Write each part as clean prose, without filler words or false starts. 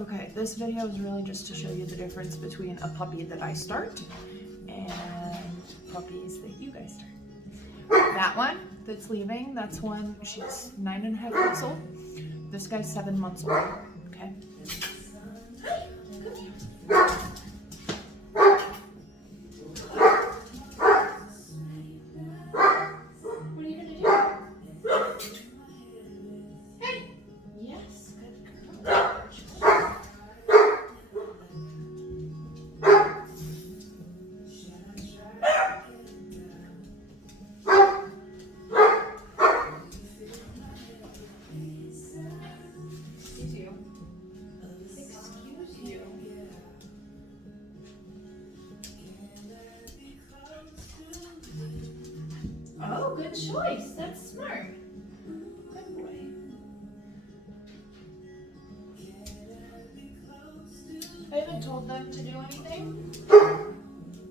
Okay, this video is really just to show you the difference between a puppy that I start and puppies that you guys start. That one that's leaving, that's one, she's 9.5 months old. This guy's 7 months old, okay? What are you gonna do? Hey! Yes, good girl. Excuse you. Excuse you. Oh, good choice. That's smart. Good boy. I haven't told them to do anything.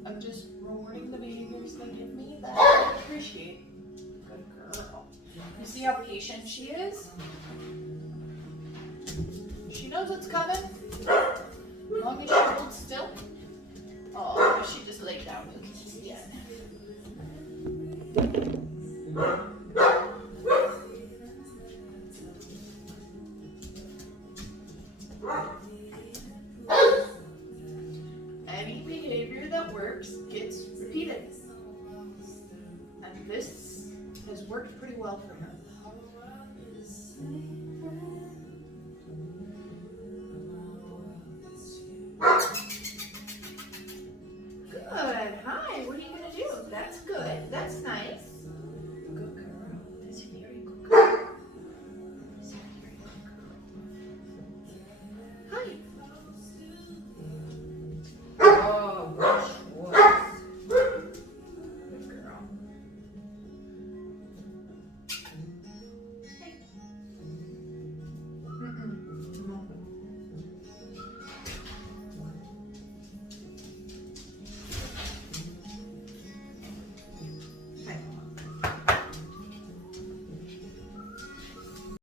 I'm just rewarding the behaviors they give me that I appreciate. Good girl. You see how patient she is? She knows what's coming. As long as she holds still. Oh, she just laid down. You can't see it. Any behavior that works, get